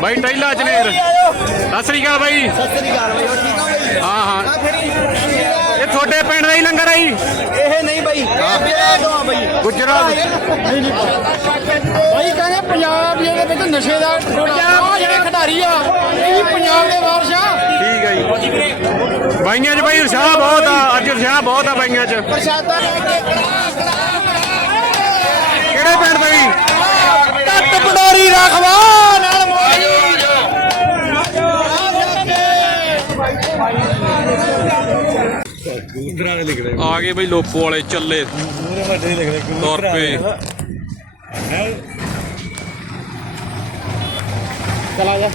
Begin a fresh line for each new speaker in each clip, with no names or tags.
ਬਾਈ ਟੈਲਾ ਜਨੇਰ ਸਤਿ ਸ੍ਰੀ ਅਕਾਲ ਬਾਈ।
ਸਤਿ ਸ੍ਰੀ ਅਕਾਲ ਬਾਈ ਹੋਰ ਠੀਕ ਹੋ ਬਾਈ?
ਹਾਂ ਹਾਂ। ਇਹ ਤੁਹਾਡੇ ਪਿੰਡ ਦਾ ਹੀ ਲੰਗਰ ਹੈ ਜੀ?
ਇਹ ਨਹੀਂ ਬਾਈ ਇਹ ਬਿਹਾਰ ਤੋਂ ਆ ਬਾਈ।
ਗੁਜਰਾਤ।
ਭਾਈ ਕਹਿੰਦੇ ਪੰਜਾਬ ਜਿਹਦੇ ਵਿੱਚ ਨਸ਼ੇ ਦਾ ਪੰਜਾਬ ਜਿਹੜੇ ਖਿਡਾਰੀ ਆ। ਇਹ ਵੀ ਪੰਜਾਬ ਦੇ ਵਾਰਸ ਆ।
ਠੀਕ ਹੈ ਜੀ। ਬਾਈਆਂ 'ਚ ਬਾਈ ਉਤਸ਼ਾਹ ਬਹੁਤ ਆ। ਅੱਜ ਉਤਸ਼ਾਹ ਬਹੁਤ ਆ ਬਾਈਆਂ 'ਚ।
ਪ੍ਰਸ਼ਾਦਾ
ਕਿਹੜੇ ਪਿੰਡ ਦਾ ਜੀ
ਟੱਟ ਪਡੋਰੀ ਰਖਵਾ ਨਾਲ ਮੌਜੂਦ
ਆ ਗਏ ਬਈ ਲੋਪੋ ਵਾਲੇ ਚੱਲੇ ਤੁਰ ਪਏ
ਚਲਾ ਜਾ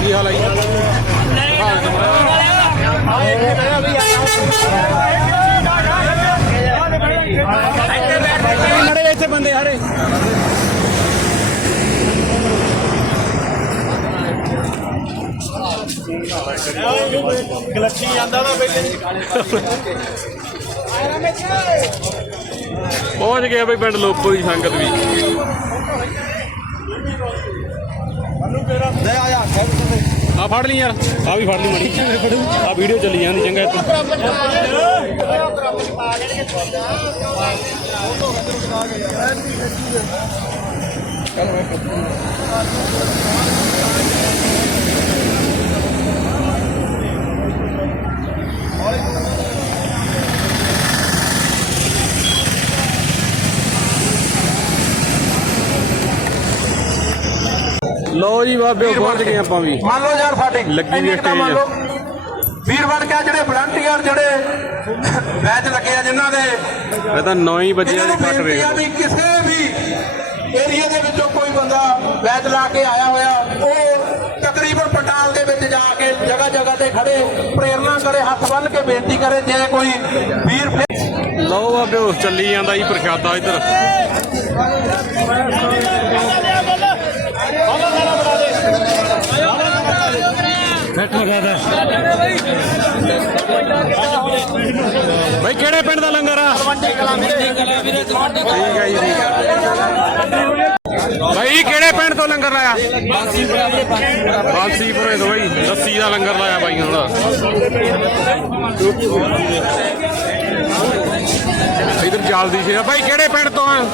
ਕੀ ਹਾਲ ਹੈ ਜੀ
ਨੜੇ ਇੱਥੇ ਬੰਦੇ ਹਰੇ ਗਲੱਛੀ ਜਾਂਦਾ ਨਾ ਬਈ
ਪਹੁੰਚ ਗਏ ਬਈ ਪਿੰਡ ਲੋਪੋ ਦੀ ਸੰਗਤ ਵੀ।
ਲੈ ਆ
ਆ ਫੜ ਲਈ ਯਾਰ। ਆ ਵੀ ਫੜ ਲਈ ਮੜੀ। ਆ ਵੀਡੀਓ ਚੱਲੀ ਜਾਂਦੀ, ਚੰਗਾ ਇੱਥੇ। ਲੋ ਜੀ ਬਾਬੇ ਪਹੁੰਚ ਗਏ ਆਪਾਂ ਵੀ।
ਮੰਨ ਲਓ ਯਾਰ ਸਾਡੇ
ਲੱਗੀ ਵੀ
ਤਾਂ ਮੰਨ
ਸਟੇਜ।
ਲਓ। ਵੀਰ ਬਣ ਕੇ ਜਿਹੜੇ ਵਲੰਟੀਅਰ ਜਿਹੜੇ ਬੈਚ ਲੱਗੇ ਆ ਜਿਨ੍ਹਾਂ ਦੇ
ਇਹ ਤਾਂ 9 ਹੀ ਦੀ
ਨੂੰ
ਕੱਟ
ਬੇਨਤੀ ਆ ਵੀ ਕਿਸੇ ਵੀ ਏਰੀਆ ਦੇ ਵਿੱਚੋਂ ਕੋਈ ਬੰਦਾ ਬੈਚ ਲਾ ਕੇ ਆਇਆ ਹੋਇਆ ਉਹ ਤਕਰੀਬਨ ਪਟਾਲ ਦੇ ਵਿੱਚ ਜਾ ਕੇ ਜਗ੍ਹਾ ਜਗ੍ਹਾ ਤੇ ਖੜੇ ਪ੍ਰੇਰਣਾ ਕਰੇ ਹੱਥ ਬੰਨ ਕੇ ਬੇਨਤੀ ਕਰੇ ਜੇ ਕੋਈ ਵੀਰ
ਲਓ ਬਾਬੇ ਉਸ ਚੱਲੀ ਜਾਂਦਾ ਜੀ ਪ੍ਰਸ਼ਾਦਾ ਇੱਧਰ। ਬਈ ਕਿਹੜੇ ਪਿੰਡ ਦਾ ਲੰਗਰ ਆ? ਠੀਕ ਹੈ ਜੀ ਠੀਕ ਕਿਹੜੇ ਪਿੰਡ ਤੋਂ ਲੰਗਰ ਲਾਇਆ? ਬਾਂਸੀਪੁਰੇ ਤੋਂ ਬਾਈ, ਲੱਸੀ ਦਾ ਲੰਗਰ ਲਾਇਆ ਬਾਈਆਂ ਦਾ ਇਧਰ ਜਲਦੀ ਸੀ ਬਾਈ ਕਿਹੜੇ ਪਿੰਡ ਤੋਂ ਆ?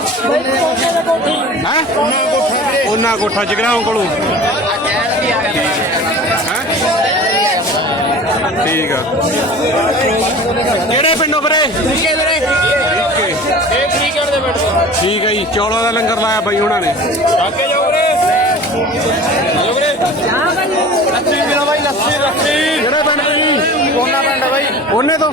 ਹੈ? ਉਹਨਾਂ ਕੋਠਾ ਜਗਰਾਉਂ ਕੋਲੋਂ। ਹੈ ਠੀਕ ਆ। ਕਿਹੜੇ ਪਿੰਡੋਂ ਵੀਰੇ ਠੀਕ ਹੈ ਵੀਰੇ? ਇਹ ਠੀਕ ਦੇ ਪਿੰਡ ਤੋਂ ਠੀਕ ਹੈ ਜੀ ਚੌਲਾਂ ਦਾ ਲੰਗਰ ਲਾਇਆ ਬਾਈ ਉਹਨਾਂ ਨੇ। ਅੱਗੇ ਜਾਓ ਵੀਰੇ ਜਾਓ ਵੀਰੇ ਲੱਸੀ ਵੀਰਾ ਬਾਈ ਲੱਸੀ ਲੱਸੀ ਕਿਹੜੇ ਪਿੰਡ ਤੋਂ ਜੀ?
ਕੋਨਾ ਪਿੰਡ ਆ ਬਾਈ
ਉਹਨੇ ਤੋਂ?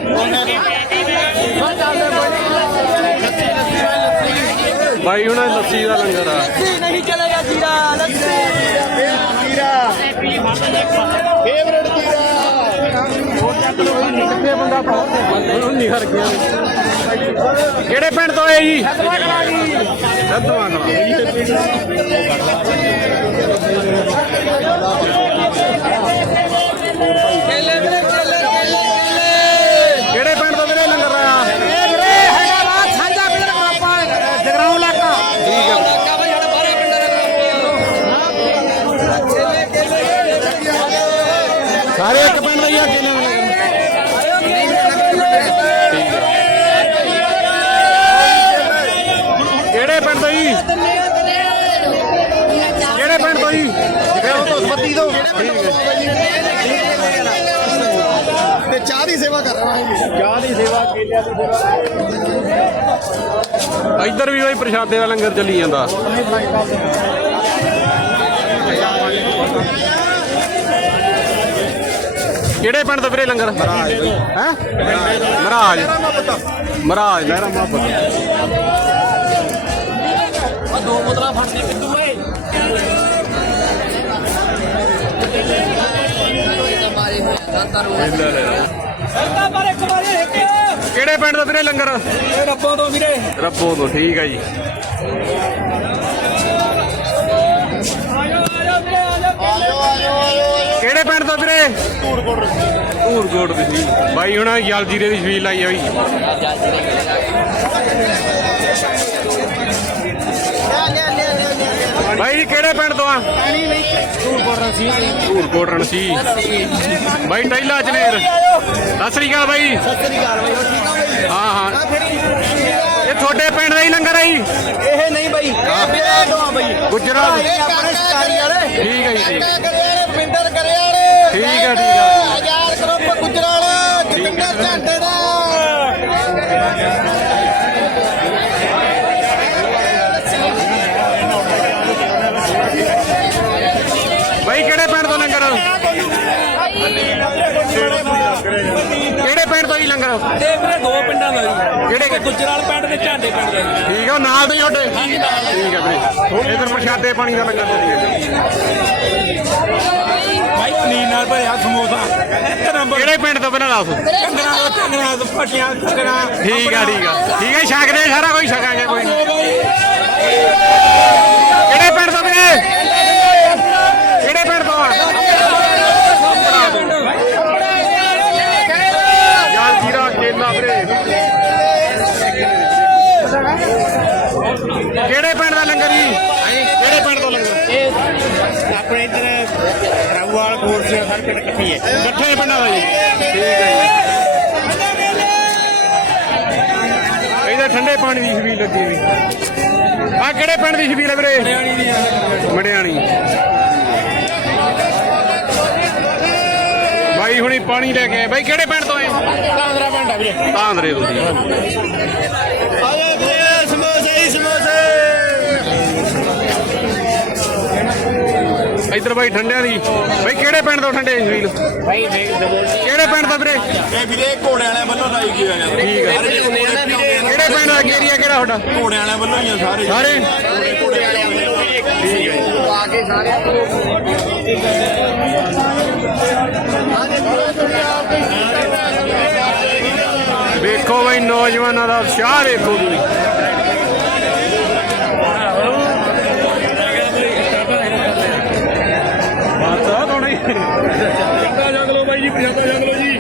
ਬਾਈ ਉਹਨਾਂ ਦੀ ਲੱਸੀ ਦਾ ਲੰਗਰ ਆ।
ਨਹੀਂ ਚਲੇਗਾ ਜੀਰਾ ਲੱਸੀ
ਫੇਵਰੇਟ ਤੇਰਾ
ਕਿੱਥੇ ਬੰਦਾ ਉਹਨੂੰ ਨਿਖਰ ਗਿਆ ਕਿਹੜੇ ਪਿੰਡ ਤੋਂ ਆਏ ਜੀ? ਸੱਤਵਾਂ ਕਿਹੜੇ ਜੀ ਕਿਹੜੇ ਪਿੰਡ ਤੋਂ ਜੀ?
ਜਗਰਾਉਂ ਤੋਂ? ਸਪੱਤੀ ਤੋਂ। ਤੇ? ਚਾਹ ਦੀ ਸੇਵਾ ਕਰ ਰਹਾ ਹਾਂ ਚਾਹ ਦੀ ਸੇਵਾ ਕੇਲਿਆਂ ਦੀ ਸੇਵਾ।
ਇੱਧਰ ਵੀ ਬਈ ਪ੍ਰਸ਼ਾਦੇ ਦਾ ਲੰਗਰ ਚੱਲੀ ਜਾਂਦਾ। ਕਿਹੜੇ ਪਿੰਡ ਤੋਂ ਵੀਰੇ ਲੰਗਰ? ਮਹਾਰਾਜ ਹੈ? ਮਹਾਰਾਜ। ਮਹਾਰਾਜ। ਲਹਿਰਾ ਮੁਹੱਬਤ ਕਿਹੜੇ ਪਿੰਡ ਤੋਂ ਵੀਰੇ ਲੰਗਰ?
ਰੱਬੋਂ ਤੋਂ ਵੀਰੇ।
ਰੱਬੋ ਤੋਂ ਠੀਕ ਹੈ ਜੀ। ਕਿਹੜੇ ਪਿੰਡ ਤੋਂ ਵੀਰੇ? ਧੂਰਕੋਟ ਧੂਰਕੋਟ ਦੀ ਸੀ ਬਾਈ ਹੁਣ ਜਲ ਜੀਰੇ ਦੀ ਛਬੀਲ ਲਾਈ ਆ ਬਈ। ਬਾਈ ਕਿਹੜੇ ਪਿੰਡ ਤੋਂ ਆ? ਧੂਰਕੋਟ ਰਣਸੀ ਬਾਈ ਟੈਲਾ ਜਨੇਰ ਸਤਿ ਸ੍ਰੀ ਅਕਾਲ ਬਾਈ। ਹਾਂ ਹਾਂ। ਇਹ ਤੁਹਾਡੇ ਪਿੰਡ ਦਾ ਹੀ ਲੰਗਰ ਹੈ ਜੀ?
ਇਹ ਨਹੀਂ ਬਾਈ ਇਹ ਤੋਂ ਆ। ਬਾਈ
ਗੁਜਰਾਤ
ਆਪਣੇ ਸਟਾਰੀ ਵਾਲੇ
ਠੀਕ ਹੈ ਜੀ ਠੀਕ।
ਪਿੰਡਰ ਕਰੇ ਵਾਲੇ
ਠੀਕ ਹੈ, ਠੀਕ ਹੈ।
ਹਜ਼ਾਰ ਗਰੁੱਪ ਗੁਜਰਾਲ ਜਤਿੰਦਰ ਝਾਂਡੇ ਦਾ
ਬਾਈ ਕਿਹੜੇ ਪਿੰਡ ਤੋਂ ਲੰਗਰ ਕਿਹੜੇ ਪਿੰਡ ਤੋਂ ਜੀ ਲੰਗਰ?
ਇਹ ਵੀਰੇ ਦੋ ਪਿੰਡਾਂ ਦਾ ਜੀ।
ਕਿਹੜੇ
ਇੱਕ ਗੁਜਰਾਲ ਪਿੰਡ ਤੇ ਝਾਂਡੇ ਪਿੰਡ ਦਾ ਜੀ।
ਠੀਕ ਆ ਉਹ ਨਾਲ ਦੇ ਤੁਹਾਡੇ? ਠੀਕ ਆ ਵੀਰੇ। ਇਧਰ ਪ੍ਰਸ਼ਾਦੇ ਪਾਣੀ ਦਾ ਲੰਗਰ ਚੱਲੀ ਜਾਂਦਾ।
ਭਾਈ ਪਨੀਰ ਨਾਲ ਭਰਿਆ ਸਮੋਸਾ। ਇੱਕ ਨੰਬਰ।
ਕਿਹੜੇ ਪਿੰਡ ਤੋਂ ਪਹਿਲਾਂ ਦੱਸ?
ਕੰਗਣਾ ਦਾ ਕੰਗਣਾ ਦਾ ਫਟਿਆ ਕੰਗਣਾ।
ਠੀਕ ਆ ਠੀਕ ਆ। ਠੀਕ ਹੈ ਛਕਦੇ ਸਾਰਾ ਕੋਈ ਛਕਾਂਗੇ ਕੋਈ ਨੀ। ਕਿਹੜੇ ਪਿੰਡ ਤੋਂ ਵੀਰੇ ਕਿਹੜੇ ਪਿੰਡ ਤੋਂ ਆ ਯਾਰ ਜੀਰਾ ਕੇਲਾ ਵੀਰੇ ਕਿਹੜੇ ਪਿੰਡ ਦਾ ਲੰਗਰ ਜੀ ਕਿਹੜੇ ਪਿੰਡ ਤੋਂ ਲੰਗਰ
ਆਪਣੇ ਇੱਧਰ ਕੋਲ ਸੇ ਹਰ ਪਿੰਡ ਇਕੱਠੀ ਹੈ
ਇਕੱਠੇ ਪਿੰਡਾਂ ਦਾ ਜੀ। ਠੀਕ ਹੈ ਇਹਦਾ ਠੰਡੇ ਪਾਣੀ ਦੀ ਛਬੀਲ ਲੱਗੀ ਵੀ ਆ ਕਿਹੜੇ ਪਿੰਡ ਦੀ ਛਬੀਲ ਹੈ ਵੀਰੇ? ਮੜਿਆਣੀ। ਬਾਈ ਹੁਣੀ ਪਾਣੀ ਲੈ ਕੇ ਆਏ। ਬਾਈ ਕਿਹੜੇ ਪਿੰਡ ਤੋਂ ਆਏ?
ਕਾਂਦਰਾ ਪਿੰਡ ਆ ਵੀਰੇ।
ਤਾਂਦਰੇ ਤੋਂ ਜੀ। ਇੱਧਰ ਬਾਈ ਠੰਡਿਆਂ ਦੀ। ਬਾਈ ਕਿਹੜੇ ਪਿੰਡ ਤੋਂ ਠੰਡੇ ਛਬੀਲ
ਭਾਈ ਦੇਖ
ਕਿਹੜੇ ਪਿੰਡ ਤੋਂ ਵੀਰੇ?
ਇਹ ਵੀਰੇ ਘੋੜੇ ਵਾਲਿਆਂ ਵੱਲੋਂ ਲਾਈ ਗਈ ਹੋਇਆ
ਠੀਕ ਹੈ ਕਿਹੜੇ ਪਿੰਡ ਦਾ ਏਰੀਆ ਕਿਹੜਾ ਤੁਹਾਡਾ?
ਘੋੜੇ ਵਾਲਿਆਂ ਵੱਲੋਂ ਹੀ ਆ ਸਾਰੇ।
ਸਾਰੇ
ਆ ਕੇ ਸਾਰੇ?
ਵੇਖੋ ਬਈ ਨੌਜਵਾਨਾਂ ਦਾ ਉਤਸ਼ਾਹ ਵੇਖੋ ਤੁਸੀਂ ਬਾਤ ਥੋੜੀ
ਪ੍ਰਸ਼ਾਦਾ ਜਗ ਲੋ ਬਾਈ ਜੀ ਪ੍ਰਸ਼ਾਦਾ ਜਗ ਲੋ ਜੀ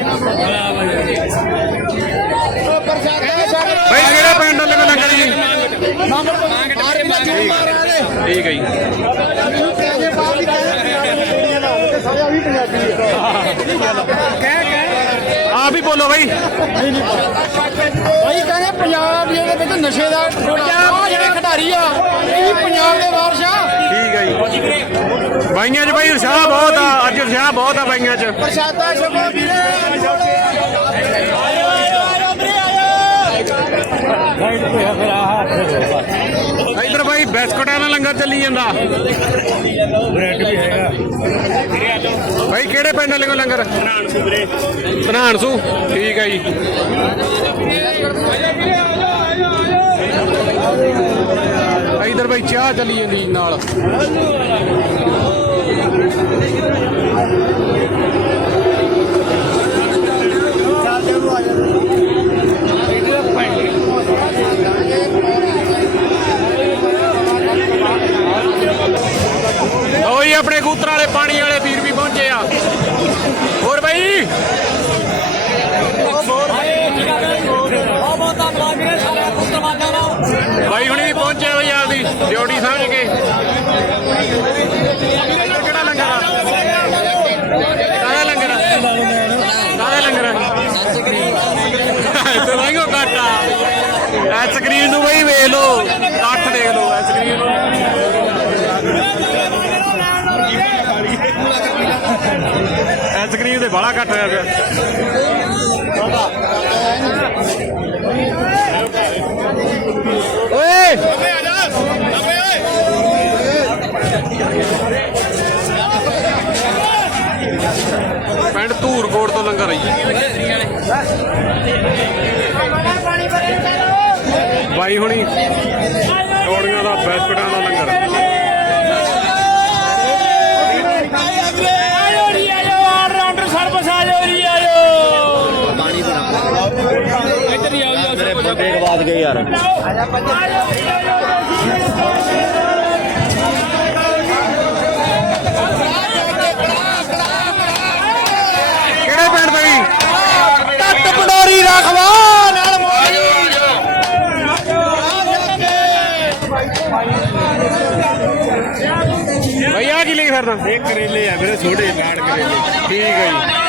ਬਈ ਕਿਹੜੇ ਪਿੰਡ ਦਾ ਲੰਗਰ ਲੰਗਰ ਜੀ ਠੀਕ ਹੈ ਜੀ ਆਪ ਹੀ ਬੋਲੋ ਬਈ।
ਭਾਈ ਕਹਿੰਦੇ ਪੰਜਾਬ ਦੇ ਵਿੱਚ ਨਸ਼ੇ ਦਾ ਪੰਜਾਬ ਜਿਹੜੇ ਖਿਡਾਰੀ ਆ ਇਹ ਵੀ ਪੰਜਾਬ ਦੇ ਵਾਰਸ ਆ
ਠੀਕ ਹੈ ਜੀ। ਬਾਈਆਂ 'ਚ ਬਈ ਉਤਸ਼ਾਹ ਬਹੁਤ ਆ ਅੱਜ ਉਤਸ਼ਾਹ ਬਹੁਤ ਆ ਬਾਈਆਂ 'ਚ।
ਪ੍ਰਸ਼ਾਦਾ ਛਕੋ ਵੀਰੇ।
ਇੱਧਰ ਬਾਈ ਬਿਸਕੁਟਾਂ ਦਾ ਲੰਗਰ ਚੱਲੀ ਜਾਂਦਾ।
ਬ੍ਰੈਡ ਵੀ ਹੈਗਾ।
ਬਾਈ, ਕਿਹੜੇ ਪਿੰਡ ਵਾਲੇ ਕੋ ਲੰਗਰ?
ਧਨਾਨਸੂ ਵੀਰੇ
ਧਨਾਨਸੂ ਠੀਕ ਹੈ ਜੀ। ਇੱਧਰ ਬਈ, ਚਾਹ ਚੱਲੀ ਜਾਂਦੀ ਨਾਲ। ਲਓ ਜੀ, ਆਪਣੇ ਕੂਤਰ ਵਾਲੇ ਪਾਣੀ ਵਾਲੇ ਪਹੁੰਚੇ ਆ। ਹੋਰ ਬਾਈ ਬਾਈ ਹੁਣੀ ਵੀ ਪਹੁੰਚੇ ਬਈ ਆਪਦੀ, ਡਿਊਟੀ ਸਮਝ ਕੇ। ਕਿਹੜਾ ਲੰਗਰ ਆ? ਕਾਹਦਾ ਲੰਗਰ ਆ? ਕਾਹਦਾ ਲੰਗਰ ਆ ਇੱਥੇ ਵਾਂਗੋ ਕਾਟਾ ਆਈਸਕ੍ਰੀਮ ਨੂੰ ਬਈ ਵੇਖ ਲਓ ਕੱਠ ਦੇਖ ਲਓ ਆਈਸਕ੍ਰੀਮ ਨੂੰ ਆਈਸਕ੍ਰੀਮ ਤੇ ਬਾਲਾ ਘੱਟ ਹੋਇਆ ਪਿਆ। ਓਏ। ਪਿੰਡ ਧੂਰਕੋਟ ਤੋਂ ਲੰਗਰ ਆਈ ਬਾਈ ਹੁਣੀ ਕੌੜੀਆਂ ਦਾ ਬਿਸਕਟਾਂ ਦਾ ਲੰਗਰ। ਕਿਹੜੇ ਪਿੰਡ ਤੋਂ ਜੀ?
ਟੱਟ ਪਡੋਰੀ ਰਖਵਾ ਨਾਲ
ਫਿਰਦਾ?
ਇਹ ਕਰੇਲੇ ਆ ਵੀਰੇ ਛੋਟੇ ਲਾੜ ਕਰੇਲੇ।
ਠੀਕ ਹੈ ਜੀ।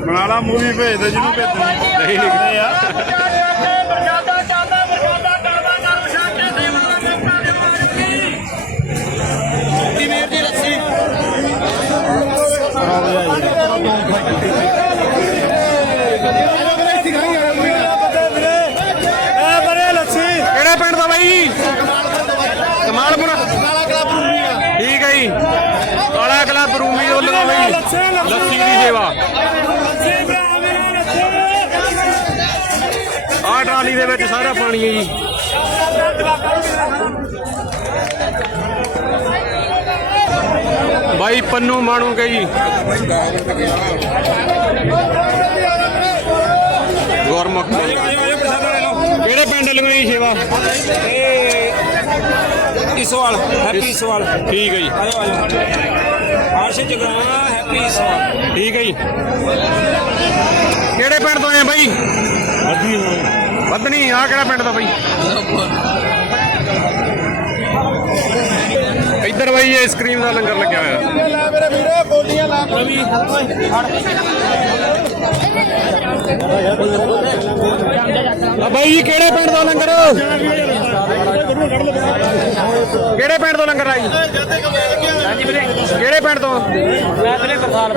ਬਣਾ ਲਾ ਮੂਵੀ ਭੇਜ ਦੇ ਜਿਹਨੂੰ ਭੇਜਣੀ
ਨਹੀਂ। ਨਿਕਲੇ ਆ
ਇਹ ਬਰੇ ਲੱਸੀ
ਕਿਹੜੇ ਪਿੰਡ ਦਾ ਬਾਈ? ਕਮਾਲਪੁਰ। ਠੀਕ ਹੈ ਜੀ। ਕਾਲਾ ਕਲੱਬ ਰੂਮੀ ਦੇ ਵੱਲੋਂ ਬਾਈ। ਲੱਸੀ ਦੀ ਸੇਵਾ। ਆਹ ਟਰਾਲੀ ਦੇ ਵਿੱਚ ਸਾਰਾ ਪਾਣੀ ਹੈ ਜੀ। ਬਾਈ ਪੰਨੂ ਮਾਣੂ ਕੇ ਜੀ। ਗੁਰਮੁਖ ਕਿਹੜੇ ਪਿੰਡ ਲਗਾਈ ਸੇਵਾ?
ਇਸਵਾਲ ਹੈਪੀ ਇਸਵਾਲ
ਠੀਕ ਹੈ ਜੀ।
ਆਜੋ ਆਜੋ ਆਰਸ਼
ਠੀਕ ਹੈ ਜੀ। ਕਿਹੜੇ ਪਿੰਡ ਤੋਂ ਆਏ ਬਾਈ? ਵਧਣੀ ਆ ਕਿਹੜਾ ਪਿੰਡ ਦਾ ਬਾਈ? ਇੱਧਰ ਬਾਈ ਇਹ ਆਈਸਕ੍ਰੀਮ ਦਾ ਲੰਗਰ ਲੱਗਿਆ ਹੋਇਆ। ਬਾਈ ਜੀ ਕਿਹੜੇ ਪਿੰਡ ਦਾ ਲੰਗਰ? ਕਿਹੜੇ ਪਿੰਡ ਤੋਂ ਲੰਗਰ ਆਈ ਕਿਹੜੇ ਪਿੰਡ ਤੋਂ? ਮੈਂ ਵੀਰੇ ਬਰਸਾਲ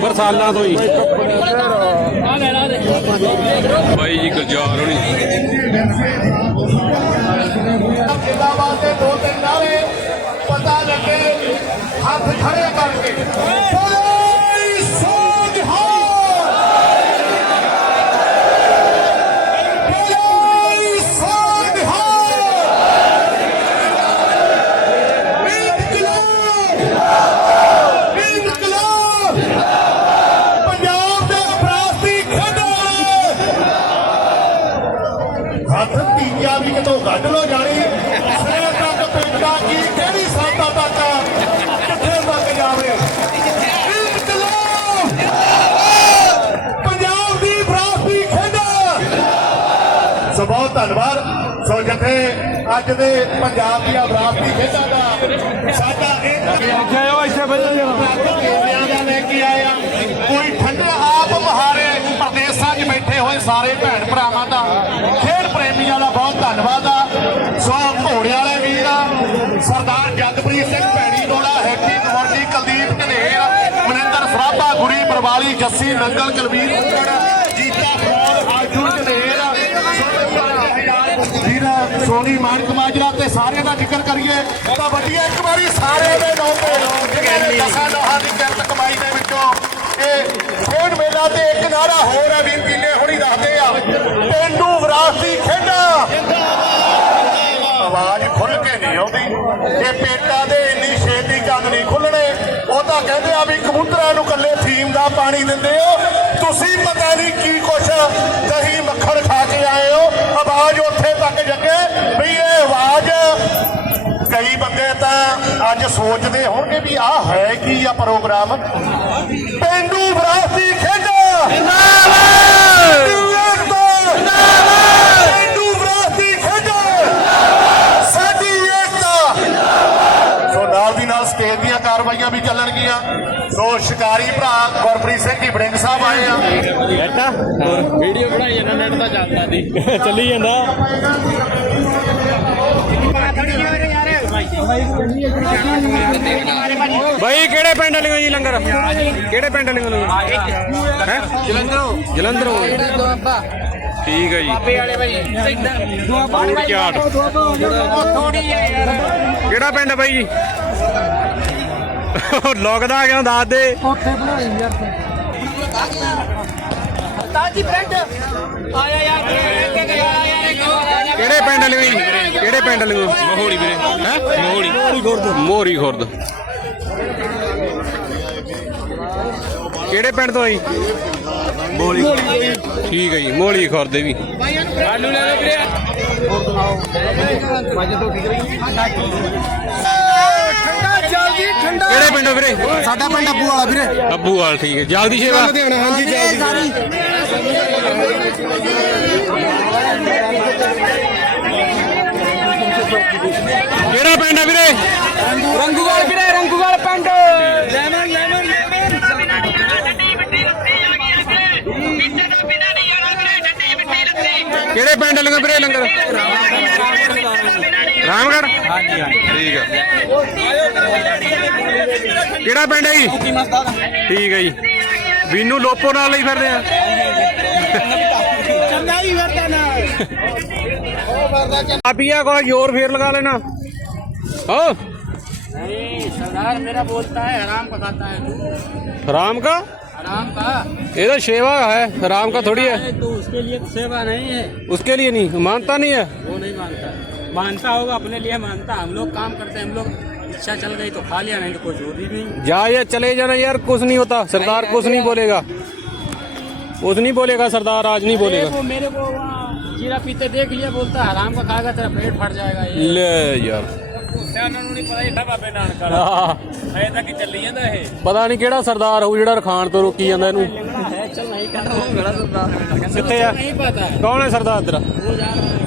ਬਰਸਾਲਾਂ ਤੋਂ ਹੀ ਬਾਈ ਜੀ ਗੁਲਜ਼ਾਰ ਹੋਣੀ।
ਜਿੰਦਾਬਾਦ ਦੇ ਦੋ ਤਿੰਨ ਨਾਰੇ ਹੱਥ ਖੜੇ ਕਰਕੇ। ਜਿੱਥੇ ਅੱਜ ਦੇ ਪੰਜਾਬ ਦੀਆਂ ਵਿਰਾਸਤੀ ਖੇਡਾਂ ਦਾ ਸਾਡਾ ਇਹ
ਜਾਓ ਇੱਥੇ ਬੈਠੋ
ਦਾ ਲੈ ਕੇ ਆਇਆ ਕੋਈ ਠੰਡੇ ਆਪ ਮਹਾਰੇ ਪ੍ਰਦੇਸ਼ਾਂ 'ਚ ਬੈਠੇ ਹੋਏ ਸਾਰੇ ਭੈਣ ਭਰਾਵਾਂ ਦਾ ਖੇਡ ਪ੍ਰੇਮੀਆਂ ਦਾ ਬਹੁਤ ਧੰਨਵਾਦ ਆ। ਸੋ ਘੋੜੇ ਵਾਲੇ ਵੀਰ ਆ, ਸਰਦਾਰ ਜਗਪ੍ਰੀਤ ਸਿੰਘ ਭੈਣੀ ਦੋੜਾ ਹੈਪੀ ਕਮਰਜੀ ਕੁਲਦੀਪ ਘਨੇਰ ਮਨਿੰਦਰ ਸਰਾਭਾ ਗੁਰੀ ਬਰਵਾਲੀ ਜੱਸੀ ਨੰਗਲ ਕੁਲਵੀਰ ਉੱਕੜ ਜੀਤਾ ਫਰੋਲ ਆਜੂ ਘਨੇਰ ਵੀਰ ਸੋਨੀ ਮਾਨਕ ਮਾਜਰਾ ਤੇ ਸਾਰਿਆਂ ਦਾ ਜ਼ਿਕਰ ਕਰੀਏ ਤਾਂ ਵੱਡੀਆਂ ਇੱਕ ਵਾਰੀ ਸਾਰਿਆਂ ਦੇ ਨਾਂ ਤੇ ਜਿਹੜੇ ਨੇ ਦਸਾਂ ਲੋਹਾਂ ਦੀ ਕਿਰਤ ਕਮਾਈ ਦੇ ਵਿੱਚੋਂ ਇਹ ਖੇਡ ਮੇਲਾ ਤੇ ਇੱਕ ਨਾਰਾ ਹੋਰ ਹੈ ਵੀਰ ਕਿੰਨੇ ਹੁਣੀ ਦੱਸਦੇ ਆ। ਪਿੰਡੂ ਵਿਰਾਸਤੀ ਖੇਡਾਂ। ਆਵਾਜ਼ ਖੁੱਲ ਕੇ ਨਹੀਂ ਆਉਂਦੀ। ਇਹ ਪੇਟਾਂ ਦੇ ਇੰਨੀ ਛੇਤੀ ਕੰਨ ਨਹੀਂ ਖੁੱਲਣੇ ਉਹ ਤਾਂ ਕਹਿੰਦੇ ਆ ਵੀ ਕਬੂਤਰਾਂ ਨੂੰ ਕੱਲੇ ਥੀਮ ਦਾ ਪਾਣੀ ਦਿੰਦੇ ਹੋ। ਤੁਸੀਂ ਪਤਾ ਨਹੀਂ ਕੀ ਕੁਛ ਦਹੀਂ ਮੱਖਣ ਖਾ ਕੇ ਆਏ ਹੋ। ਆਵਾਜ਼ ਤੱਕ ਜੱਗੇ ਵੀ ਇਹ ਆਵਾਜ਼ ਕਈ ਬੰਦੇ ਤਾਂ ਅੱਜ ਸੋਚਦੇ ਹੋਣਗੇ ਵੀ ਆਹ ਹੈ ਕੀ ਆ ਪ੍ਰੋਗਰਾਮ? ਪਿੰਡੂ ਵਿਰਾਸਤੀ ਖੇਡਾਂ। ਜਿੰਦਾਬਾਦ! ਪਿੰਡੂ ਵਿਰਾਸਤੀ ਖੇਡਾਂ। ਸਾਡੀ ਏਕਤਾ। ਸੋ ਨਾਲ ਦੀ ਨਾਲ ਸਟੇਜ ਦੀਆਂ ਕਾਰਵਾਈਆਂ ਵੀ ਚੱਲਣਗੀਆਂ। ਸੋ ਸ਼ਿਕਾਰੀ ਭਰਾ ਗੁਰਪ੍ਰੀਤ ਸਿੰਘ ਜੀ ਬੜਿੰਗ ਸਾਹਿਬ ਆਏ ਆ।
ਵੀਡੀਓ ਬਣਾਈ ਜਾਂਦਾ ਨੈਟ ਤਾਂ ਚੱਲਦਾ ਦੀ ਚੱਲੀ ਜਾਂਦਾ। ਬਾਈ ਕਿਹੜੇ ਪਿੰਡ ਵਾਲਿਓ ਜੀ ਲੰਗਰ? ਕਿਹੜੇ ਪਿੰਡ ਵਾਲਿਓ ਹੈ ਜਲੰਧਰੋਂ। ਜਲੰਧਰੋਂ। ਠੀਕ ਹੈ ਜੀ। ਫੂਡ ਚਾਟ ਕਿਹੜਾ ਪਿੰਡ ਹੈ ਬਾਈ ਜੀ? ਲੋਕਦਾ ਕਿਉਂ ਦੱਸ ਦੇ।
ਤਾਜੀ ਬ੍ਰੈਡ ਆਇਆ ਯਾਰ ਕੇ ਗਿਆ ਯਾਰ ਇੱਕ
ਕਿਹੜੇ ਪਿੰਡ ਜੀ ਕਿਹੜੇ ਪਿੰਡ ਵਾਲਿਓ ਮਹੋੜੀ ਵੀਰੇ। ਹੈ? ਮਹੋੜੀ ਮੋਰੀ ਖੁਰਦ। ਮੋਰੀ ਖੁਰਦ। ਕਿਹੜੇ ਪਿੰਡ ਤੋਂ ਆਈ? ਮੋਲੀ ਠੀਕ ਹੈ ਜੀ ਮੋਲੀ ਖੁਰਦ ਵੀ। ਆਲੂ ਲੈ ਲਓ ਵੀਰੇ।
ਜਲਦੀ ਠੰਡਾ
ਕਿਹੜੇ ਪਿੰਡ ਵੀਰੇ?
ਸਾਡਾ ਪਿੰਡ ਅੱਬੂ ਵਾਲਾ ਵੀਰੇ।
ਅੱਬੂ ਵਾਲ ਠੀਕ ਹੈ। ਜਲਦੀ ਸੇਵਾ
ਲੁਧਿਆਣਾ ਹਾਂਜੀ ਜਲਦੀ
ਕਿਹੜਾ ਪਿੰਡ ਆ ਵੀਰੇ?
ਰੰਗੂਵਾਲ ਵੀਰੇ ਰੰਗੂਵਾਲ ਪਿੰਡ। ਲੈਮਨ ਲੈਮਨ ਲੈਮਨ
ਕਿਹੜੇ ਪਿੰਡ ਲੰਗਰ ਵੀਰੇ ਲੰਗਰ? ਰਾਮਗੜ ਹਾਂਜੀ ਠੀਕ ਆ ਕਿਹੜਾ ਪਿੰਡ ਹੈ ਜੀ ਠੀਕ ਹੈ ਜੀ ਬੀਨੂ ਲੋਪੋ ਨਾਲ ਲਈ ਫਿਰਦੇ ਆ
ਚੰਗਾ ਹੀ ਵਰਤਾ ਨਾ
ਆਪੀਆ ਕੋਈ ਜ਼ੋਰ ਫੇਰ ਲਗਾ ਲੈਣਾ ਹੋ
नहीं सरदार मेरा बोलता है हराम का खाता है तू
राम का
हराम का
ये तो सेवा है राम का थोड़ी है
अरे तो उसके लिए तो सेवा नहीं है
उसके लिए नहीं मानता नहीं है
वो नहीं मानता मानता होगा अपने लिए मानता हम लोग काम करते हैं हम लोग इच्छा चल गई तो खा लिया नहीं तो कोई जरूरी नहीं
जा या चले जाना यार कुछ नहीं होता सरदार कुछ नहीं बोलेगा कुछ नहीं बोलेगा सरदार आज नहीं
अरे
बोलेगा
वो मेरे को वहाँ जीरा पीते देख लिया बोलता है हराम का खाएगा तेरा पेट फट जाएगा ये
ले यार
ਸਿਆਣਾਂ ਨੂੰ ਨਹੀਂ ਪਤਾ ਇਹ ਬਾਬੇ ਨਾਨਕ ਵਾਲਾ
ਆਹ,
ਐ ਤਾਂ ਕਿ ਚੱਲੀ ਜਾਂਦਾ ਇਹ
ਪਤਾ ਨਹੀਂ ਕਿਹੜਾ ਸਰਦਾਰ ਹੋਊ ਜਿਹੜਾ ਰਖਾਣ ਤੋਂ ਰੋਕੀ ਜਾਂਦਾ ਇਹਨੂੰ
है चल नहीं कर रहा हूँ मेरा सरदार
ਕਿੱਥੇ ਆ
नहीं पता है
ਕੌਣ ਹੈ ਸਰਦਾਰ ਤੇਰਾ
वो जा रहा है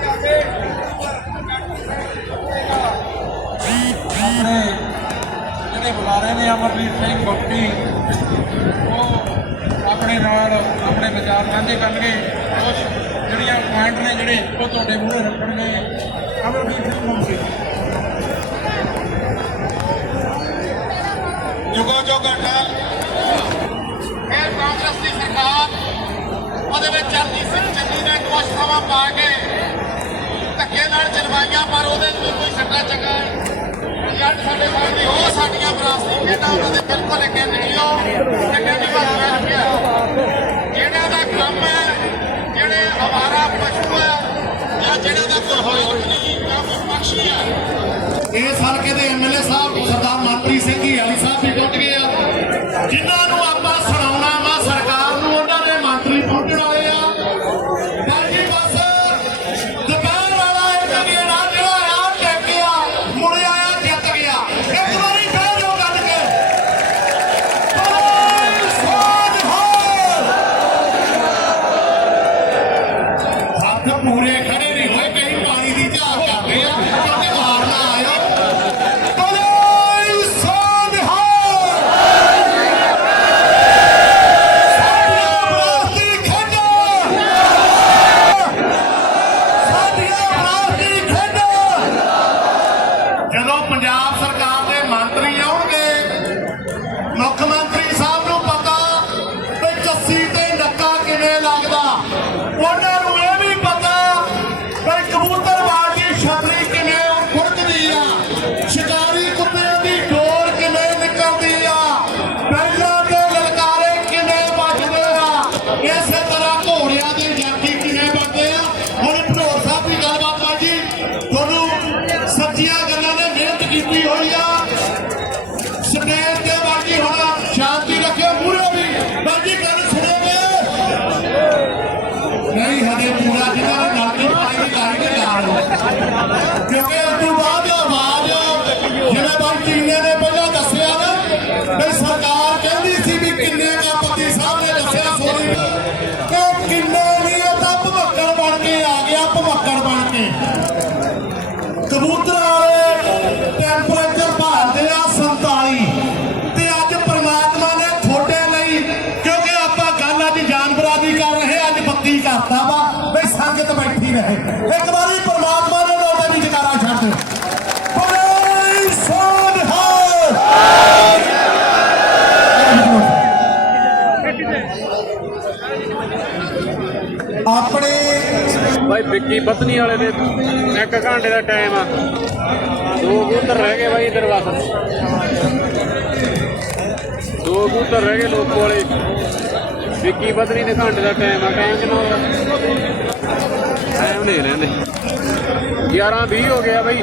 ਜਿਹੜੇ ਬੁਲਾਰੇ ਨੇ ਅਮਰਜੀਤ ਸਿੰਘ ਗੁੱਟੀ ਉਹ ਆਪਣੇ ਨਾਲ ਆਪਣੇ ਵਿਚਾਰ ਸਾਂਝੇ ਕਰਨਗੇ। ਕੁਝ ਜਿਹੜੀਆਂ ਪੁਆਇੰਟ ਨੇ ਜਿਹੜੇ ਉਹ ਤੁਹਾਡੇ ਮੂਹਰੇ ਰੱਖਣਗੇ। ਅਮਰਜੀਤ ਸਿੰਘ ਗੁੱਟੀ
ਜੁਗੋ ਜੁਗ ਅਟਲ। ਫਿਰ ਕਾਂਗਰਸ ਦੀ ਸਰਕਾਰ, ਉਹਦੇ ਵਿੱਚ ਚਰਨੀ ਸਿੰਘ ਚੰਨੀ ਨੇ ਕੁਝ ਸਮਾਂ ਪਾ ਕੇ ਧੱਕੇ ਨਾਲ ਚਲਵਾਈਆਂ ਪਰ ਉਹਦੇ ਨੂੰ ਕੋਈ ਸੱਟਾ ਚੰਗਾ ਜੱਟ ਸਾਡੇ ਸਾਹਮਣੇ ਉਹ ਸਾਡੀਆਂ ਵਿਰਾਸਤੀ ਖੇਡਾਂ ਉਹਨਾਂ ਦੇ ਬਿਲਕੁਲ ਅੱਗੇ ਨਹੀਂ, ਉਹ ਅੱਗੇ ਨਹੀਂ ਵਧਣਾ ਲੱਗਿਆ ਜਿਹੜਾ ਦਾ ਕੰਮ ਹੈ, ਜਿਹੜੇ ਅਵਾਰਾ ਪਸ਼ੂ ਹੈ, ਜਾਂ ਜਿਹੜਾ ਦਾ ਕੋਈ ਹੋਈ ਨਹੀਂ ਕੰਮ ਬਖਸ਼ੀ ਹੈ। ਇਸ ਹਲਕੇ ਦੇ ਐਮਐਲਏ ਸਾਹਿਬ ਸਰਦਾਰ ਮਨਪ੍ਰੀਤ ਸਿੰਘ ਜੀ ਵਾਲੀ ਸਾਹਿਬ ਵੀ ਪਹੁੰਚ ਗਏ ਆ। ਜਿਨ੍ਹਾਂ ਨੂੰ ਆਪਾਂ ਸੁਣਾਉਣਾ ਵਾ ਸਰਕਾਰ ਇੱਕ ਵਾਰੀ ਪ੍ਰਮਾਤਮਾ ਨੇ ਲੋਕਾਂ ਦੀ ਜਕਾਰਾ ਛੱਡ। ਦਿਓ ਬੋਲੇ ਸੋਧ ਆਪਣੇ
ਭਾਈ ਵਿੱਕੀ ਬਤਨੀ ਵਾਲੇ ਦੇ ਇੱਕ ਘੰਟੇ ਦਾ ਟਾਈਮ ਆ। ਦੋ ਕਬੂਤਰ ਰਹਿ ਗਏ ਭਾਈ ਇਧਰ ਬਸ ਦੋ ਕਬੂਤਰ ਰਹਿ ਗਏ ਲੋਕ ਵਾਲੇ ਵਿੱਕੀ ਬਤਨੀ ਦੇ ਘੰਟੇ ਦਾ ਟਾਈਮ ਆ ਟਾਈਮ ਕਿੰਨਾ ਹੋਇਆ ਟਾਈਮ ਦੇ ਲੈਂਦੇ 11 20 ਹੋ ਗਿਆ ਭਾਈ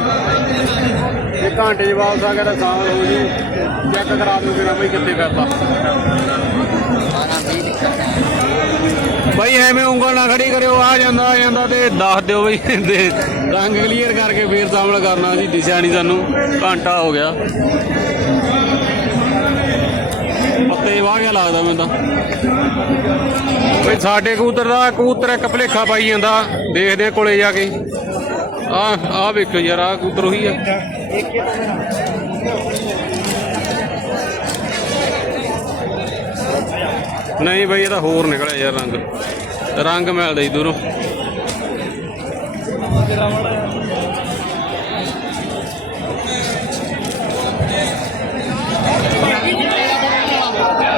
ਇੱਕ ਘੰਟੇ 'ਚ ਵਾਪਸ ਆ ਸਾਲ ਹੋ ਜੀ। ਚੈੱਕ ਕਰਾ ਦੂੰਗੇ ਨਾ ਬਈ ਕਿੱਥੇ ਕਰਦਾ। ਬਈ ਐਵੇਂ ਉਂਗਲ ਨਾ ਖੜੀ ਕਰਿਓ, ਆ ਜਾਂਦਾ ਆ ਜਾਂਦਾ ਤੇ ਦੱਸ ਦਿਓ ਬਈ। ਰੰਗ ਕਲੀਅਰ ਕਰਕੇ ਫੇਰ ਸਾਹਮਣੇ ਕਰਨਾ ਜੀ ਦਿਸਿਆ ਨਹੀਂ ਸਾਨੂੰ। ਘੰਟਾ ਹੋ ਗਿਆ। ਪੱਤੇ ਵਾਹ ਗਿਆ ਲੱਗਦਾ ਮੈਨੂੰ ਤਾਂ। ਬਈ ਸਾਡੇ ਕਬੂਤਰ ਦਾ, ਕਬੂਤਰ ਇੱਕ ਭਲੇਖਾ ਪਾਈ ਜਾਂਦਾ, ਦੇਖਦੇ ਆ ਕੋਲੇ ਜਾ ਕੇ। ਆ ਆ ਵੇਖੋ ਯਾਰ, ਆ ਕਬੂਤਰ ਉਹੀ ਆ। ਨਹੀਂ ਬਈ ਇਹਦਾ ਹੋਰ ਨਿਕਲਿਆ ਯਾਰ ਰੰਗ। ਰੰਗ ਮਿਲਦਾ ਹੀ ਦੂਰੋਂ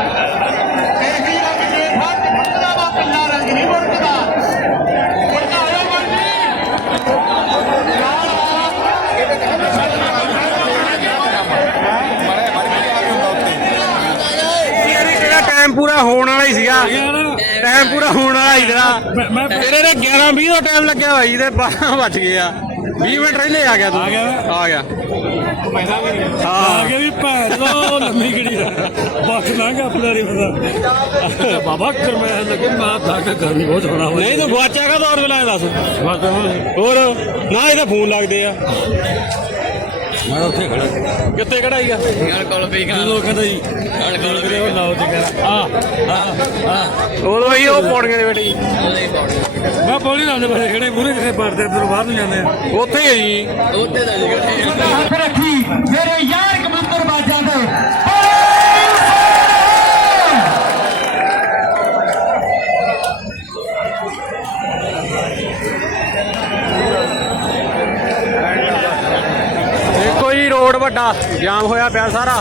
ਇਹੀ ਰੰਗ ਜੇ ਫੱਟ ਫੱਟਦਾ ਵਾ ਕੱਲਾ ਰੰਗ ਨਹੀਂ ਮੁੜਕਦਾ ਮੁੜਕਾਇਓ ਮਰਜ਼ੀ
ਯਾਰ ਇਹ ਤੇਰਾ ਟਾਈਮ ਪੂਰਾ ਹੋਣ ਵਾਲਾ ਹੀ ਸੀਗਾ। ਟਾਈਮ ਪੂਰਾ ਹੋਣ ਵਾਲਾ ਹੀ ਤੇਰਾ ਤੇਰੇ ਦੇ 11 20 ਦਾ ਟਾਈਮ ਲੱਗਿਆ ਹੋਈ ਤੇ 12 ਵੱਜ ਗਏ ਆ। 20 ਮਿੰਟ ਰਹਿਲੇ ਆ ਗਿਆ ਤੂੰ। ਆ ਗਿਆ ਆ ਗਿਆ।
ਵੀ ਭੈਣ ਦਾ ਲੰਮੀ ਗੜੀ ਬਸ ਨਾ ਕਿ ਆਪਣਾ ਨਹੀਂ ਪਤਾ। ਬਾਬਾ ਕਰ ਮੈਂ ਲੱਗੇ ਮੈਂ ਥੱਕ ਗਰਮੀ ਬਹੁਤ ਹੋਣਾ ਹੋਇਆ।
ਨਹੀਂ ਤੂੰ ਗਵਾਚਿਆ ਕਾ ਦੌਰ ਵੇਲਾ ਦੱਸ। ਹੋਰ ਨਾ ਇਹਦਾ ਫੋਨ ਲੱਗਦੇ ਆ।
ਮੈਂ ਉੱਥੇ ਖੜਾ
ਕਿੱਥੇ ਕਢਾਈ ਆ?
ਜਦੋਂ ਕਹਿੰਦਾ ਜੀ ਗੱਲ ਕਰੇ ਉਹ ਲਾਓ ਤੇ ਕਹਿੰਦਾ ਆ ਆ ਆ
ਉਦੋਂ ਹੀ ਉਹ ਪੌੜੀਆਂ ਦੇ ਬੇਟੇ ਜੀ।
ਮੈਂ ਬੋਲੀ ਨਾ ਬੜੇ ਖੜੇ ਮੂਰੇ ਕਿਥੇ ਪੜਦੇ ਅੰਦਰ ਬਾਹਰ ਨੂੰ ਜਾਂਦੇ ਆ।
ਉੱਥੇ ਹੀ ਆ ਜੀ।
ਹੱਥ ਰੱਖੀ ਮੇਰੇ ਯਾਰ ਕਬੂਤਰ ਬਾਜਾਂ ਦੇ
ਦੇਖੋ ਜੀ ਰੋਡ ਵੱਡਾ ਜਾਮ ਹੋਇਆ ਪਿਆ ਸਾਰਾ।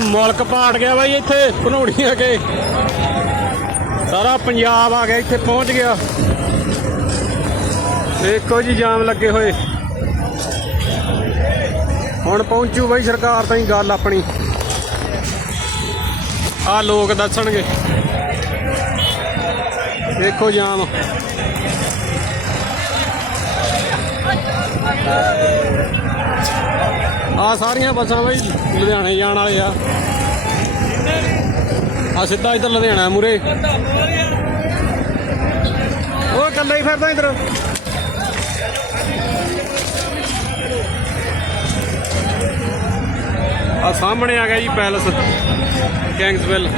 ਮੁਲਕ ਪਾੜ ਗਿਆ ਬਾਈ ਇੱਥੇ ਭਨੋੜੀਆਂ ਕੇ। ਸਾਰਾ ਪੰਜਾਬ ਆ ਗਿਆ, ਇੱਥੇ ਪਹੁੰਚ ਗਿਆ। ਦੇਖੋ ਜੀ, ਜਾਮ ਲੱਗੇ ਹੋਏ। ਹੁਣ ਪਹੁੰਚੂ ਬਾਈ ਸਰਕਾਰ ਤਾਂ ਹੀ ਗੱਲ ਆਪਣੀ। ਆ ਲੋਕ ਦੱਸਣਗੇ। ਦੇਖੋ ਜਾਮ। ਆ ਸਾਰੀਆਂ ਬੱਸਾਂ ਬਈ ਲੁਧਿਆਣੇ ਜਾਣ ਵਾਲੇ ਆ। ਆ ਸਿੱਧਾ ਇੱਧਰ ਲੁਧਿਆਣਾ ਮੂਰੇ ਉਹ ਇਕੱਲਾ ਹੀ ਫਿਰਦਾ ਇੱਧਰ। ਆ ਸਾਹਮਣੇ ਆ ਗਿਆ ਜੀ ਪੈਲਸ, ਕਿੰਗਸਵਿਲ।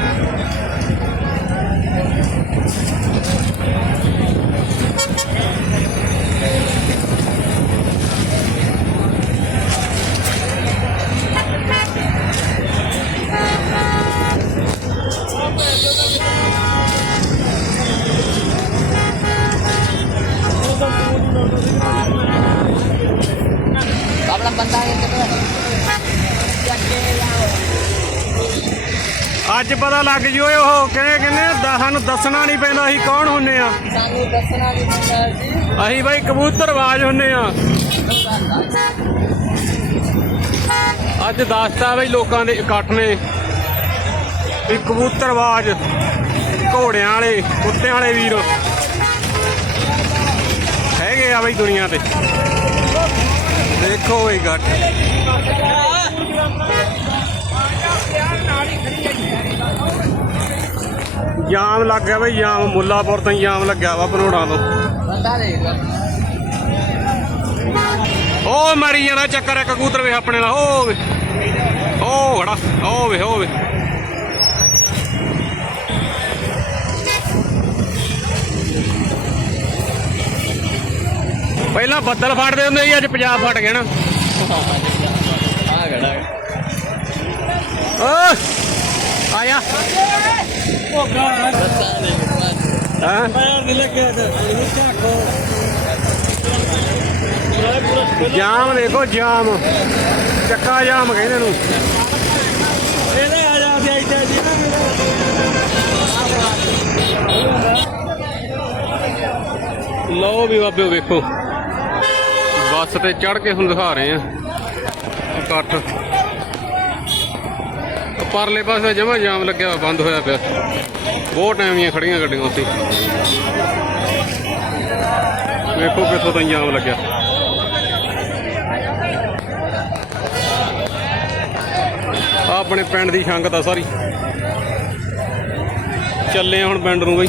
ਲੱਗ ਜੀ ਓਏ ਉਹ ਕਹਿੰਦੇ ਕਹਿੰਦੇ ਸਾਨੂੰ ਦੱਸਣਾ ਨਹੀਂ ਪੈਂਦਾ ਅਸੀਂ ਕੌਣ ਹੁੰਨੇ ਆ।
ਸਾਨੂੰ ਦੱਸਣਾ ਨਹੀਂ ਪੈਂਦਾ ਜੀ।
ਅਸੀਂ ਬਾਈ ਕਬੂਤਰਬਾਜ਼ ਹੁੰਨੇ ਆ। ਅੱਜ ਦੱਸਤਾ ਬਈ ਲੋਕਾਂ ਦੇ ਇਕੱਠ ਨੇ ਵੀ ਕਬੂਤਰਬਾਜ਼ ਘੋੜਿਆਂ ਵਾਲੇ ਕੁੱਤਿਆਂ ਵਾਲੇ ਵੀਰ ਹੈਗੇ ਆ ਬਈ ਦੁਨੀਆ ਤੇ। ਦੇਖੋ ਇਹ ਗੱਟ ਜਾਮ ਲੱਗ ਗਿਆ ਬਈ ਜਾਮ ਮੁੱਲਾਪੁਰ ਤੋਂ ਹੀ ਜਾਮ ਲੱਗਿਆ ਵਾ ਪਨੋੜਾਂ ਤੋਂ।
ਬੰਦਾ ਦੇਖ
ਉਹ ਮਰੀ ਜਾਣਾ ਚੱਕਰ ਇੱਕ ਕਬੂਤਰ ਵੇ ਆਪਣੇ ਨਾਲ। ਉਹ ਵੇ ਉਹ ਖੜਾ ਉਹ ਵੇ ਉਹ ਵੇ। ਪਹਿਲਾਂ ਬੱਦਲ ਫੜਦੇ ਹੁੰਦੇ ਸੀ ਅੱਜ ਪੰਜਾਬ ਫਟ ਗਿਆ ਨਾ।
ਆ ਖੜਾ
ਓ ਆਇਆ। ਹਾਂ? ਜਾਮ ਦੇਖੋ, ਜਾਮ। ਚੱਕਾ ਜਾਮ ਕਹਿੰਦੇ ਨੂੰ। ਲਓ ਵੀ ਬਾਬਿਓ ਵੇਖੋ। ਬੱਸ ਤੇ ਚੜ ਕੇ ਹੁਣ ਦਿਖਾ ਰਹੇ ਆ ਇਕੱਠ। ਪਰਲੇ ਪਾਸੇ ਜਮਾ ਜਾਮ ਲੱਗਿਆ ਹੋਇਆ, ਬੰਦ ਹੋਇਆ ਪਿਆ। ਬਹੁਤ ਟਾਈਮ ਦੀਆਂ ਖੜੀਆਂ ਗੱਡੀਆਂ ਉੱਥੇ। ਵੇਖੋ ਕਿੱਥੋਂ ਤਾਂ ਜਾਮ ਲੱਗਿਆ। ਆਹ ਆਪਣੇ ਪਿੰਡ ਦੀ ਸੰਗਤ ਆ ਸਾਰੀ। ਚੱਲੇ ਹੁਣ ਪਿੰਡ ਨੂੰ ਬਈ।